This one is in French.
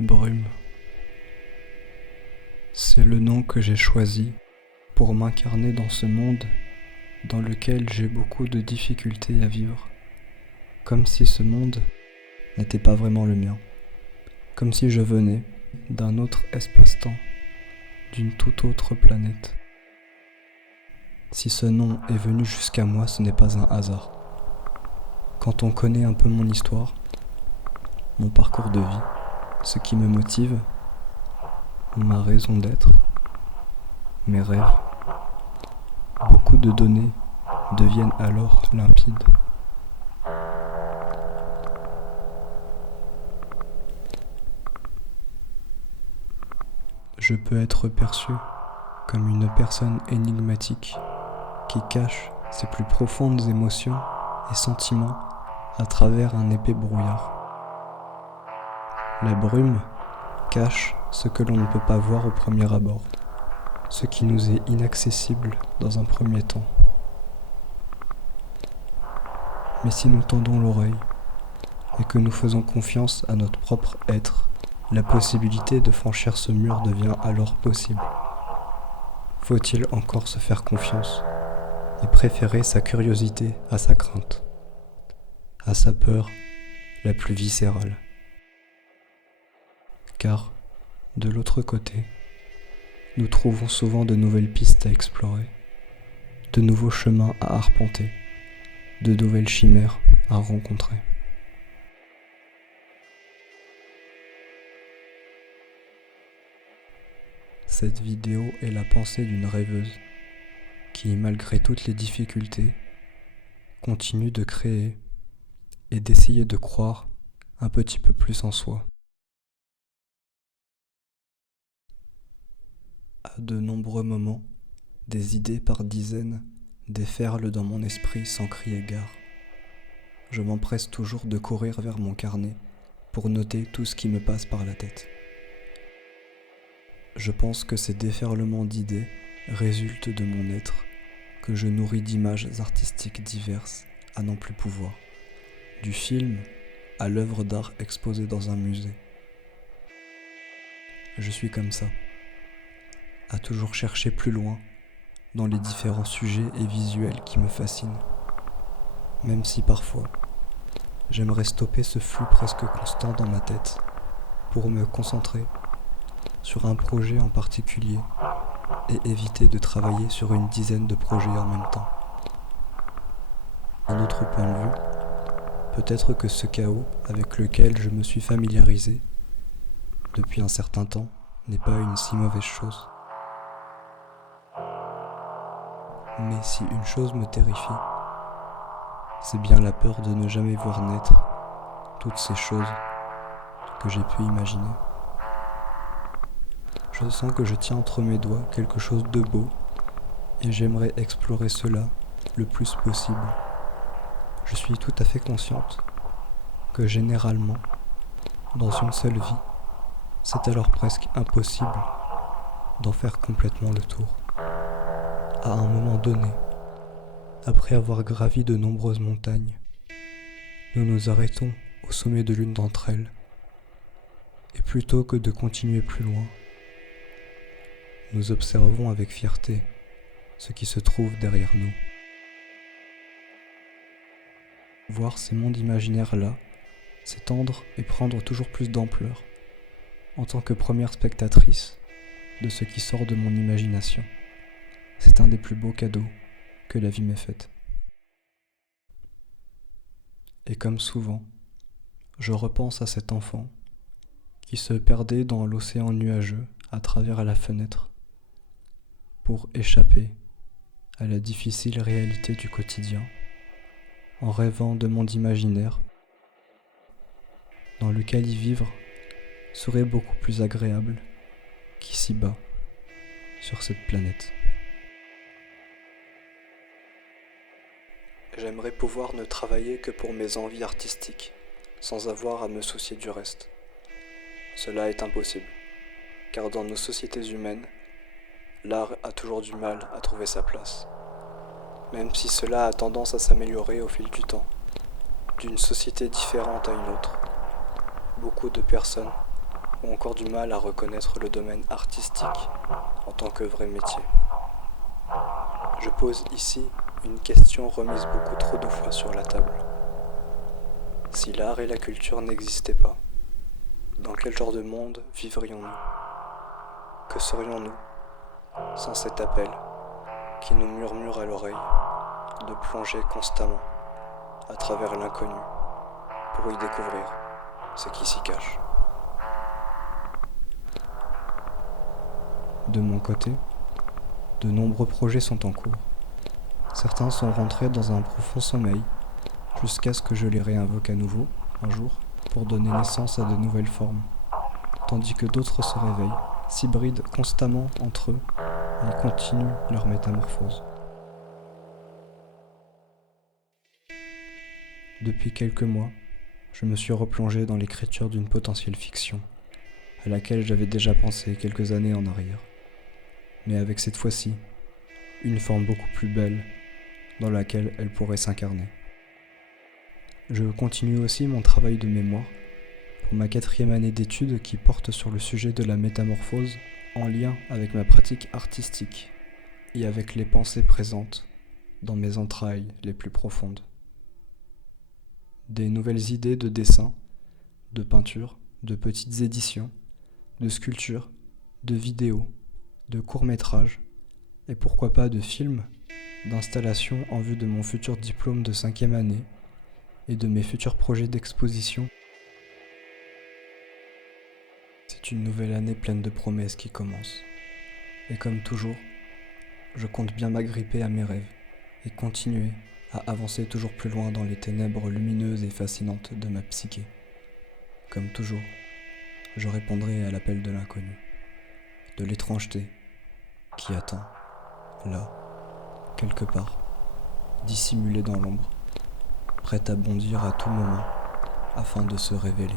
Brume. C'est le nom que j'ai choisi pour m'incarner dans ce monde dans lequel j'ai beaucoup de difficultés à vivre. Comme si ce monde n'était pas vraiment le mien. Comme si je venais d'un autre espace-temps, d'une toute autre planète. Si ce nom est venu jusqu'à moi, ce n'est pas un hasard. Quand on connaît un peu mon histoire, mon parcours de vie, ce qui me motive, ma raison d'être, mes rêves, beaucoup de données deviennent alors limpides. Je peux être perçu comme une personne énigmatique qui cache ses plus profondes émotions et sentiments à travers un épais brouillard. La brume cache ce que l'on ne peut pas voir au premier abord, ce qui nous est inaccessible dans un premier temps. Mais si nous tendons l'oreille et que nous faisons confiance à notre propre être, la possibilité de franchir ce mur devient alors possible. Faut-il encore se faire confiance et préférer sa curiosité à sa crainte, à sa peur la plus viscérale. Car, de l'autre côté, nous trouvons souvent de nouvelles pistes à explorer, de nouveaux chemins à arpenter, de nouvelles chimères à rencontrer. Cette vidéo est la pensée d'une rêveuse qui, malgré toutes les difficultés, continue de créer et d'essayer de croire un petit peu plus en soi. À de nombreux moments, des idées par dizaines déferlent dans mon esprit sans crier gare. Je m'empresse toujours de courir vers mon carnet pour noter tout ce qui me passe par la tête. Je pense que ces déferlements d'idées résultent de mon être, que je nourris d'images artistiques diverses à n'en plus pouvoir, du film à l'œuvre d'art exposée dans un musée. Je suis comme ça, à toujours chercher plus loin dans les différents sujets et visuels qui me fascinent, même si parfois j'aimerais stopper ce flux presque constant dans ma tête pour me concentrer sur un projet en particulier et éviter de travailler sur une dizaine de projets en même temps. Un autre point de vue, peut-être que ce chaos avec lequel je me suis familiarisé depuis un certain temps n'est pas une si mauvaise chose. Mais si une chose me terrifie, c'est bien la peur de ne jamais voir naître toutes ces choses que j'ai pu imaginer. Je sens que je tiens entre mes doigts quelque chose de beau et j'aimerais explorer cela le plus possible. Je suis tout à fait consciente que généralement, dans une seule vie, c'est alors presque impossible d'en faire complètement le tour. À un moment donné, après avoir gravi de nombreuses montagnes, nous nous arrêtons au sommet de l'une d'entre elles. Et plutôt que de continuer plus loin, nous observons avec fierté ce qui se trouve derrière nous. Voir ces mondes imaginaires-là s'étendre et prendre toujours plus d'ampleur, en tant que première spectatrice de ce qui sort de mon imagination. C'est un des plus beaux cadeaux que la vie m'ait fait. Et comme souvent, je repense à cet enfant qui se perdait dans l'océan nuageux à travers la fenêtre pour échapper à la difficile réalité du quotidien en rêvant de mondes imaginaires dans lequel y vivre serait beaucoup plus agréable qu'ici-bas sur cette planète. J'aimerais pouvoir ne travailler que pour mes envies artistiques, sans avoir à me soucier du reste. Cela est impossible, car dans nos sociétés humaines, l'art a toujours du mal à trouver sa place. Même si cela a tendance à s'améliorer au fil du temps, d'une société différente à une autre, beaucoup de personnes ou encore du mal à reconnaître le domaine artistique en tant que vrai métier. Je pose ici une question remise beaucoup trop de fois sur la table. Si l'art et la culture n'existaient pas, dans quel genre de monde vivrions-nous? Que serions-nous sans cet appel qui nous murmure à l'oreille de plonger constamment à travers l'inconnu pour y découvrir ce qui s'y cache? De mon côté, de nombreux projets sont en cours. Certains sont rentrés dans un profond sommeil jusqu'à ce que je les réinvoque à nouveau, un jour, pour donner naissance à de nouvelles formes, tandis que d'autres se réveillent, s'hybrident constamment entre eux et continuent leur métamorphose. Depuis quelques mois, je me suis replongé dans l'écriture d'une potentielle fiction, à laquelle j'avais déjà pensé quelques années en arrière, mais avec cette fois-ci, une forme beaucoup plus belle dans laquelle elle pourrait s'incarner. Je continue aussi mon travail de mémoire pour ma 4e année d'études qui porte sur le sujet de la métamorphose en lien avec ma pratique artistique et avec les pensées présentes dans mes entrailles les plus profondes. Des nouvelles idées de dessin, de peinture, de petites éditions, de sculptures, de vidéos, de courts-métrages et pourquoi pas de films, d'installations en vue de mon futur diplôme de 5e année et de mes futurs projets d'exposition. C'est une nouvelle année pleine de promesses qui commence. Et comme toujours, je compte bien m'agripper à mes rêves et continuer à avancer toujours plus loin dans les ténèbres lumineuses et fascinantes de ma psyché. Comme toujours, je répondrai à l'appel de l'inconnu, de l'étrangeté qui attend, là, quelque part, dissimulée dans l'ombre, prête à bondir à tout moment afin de se révéler.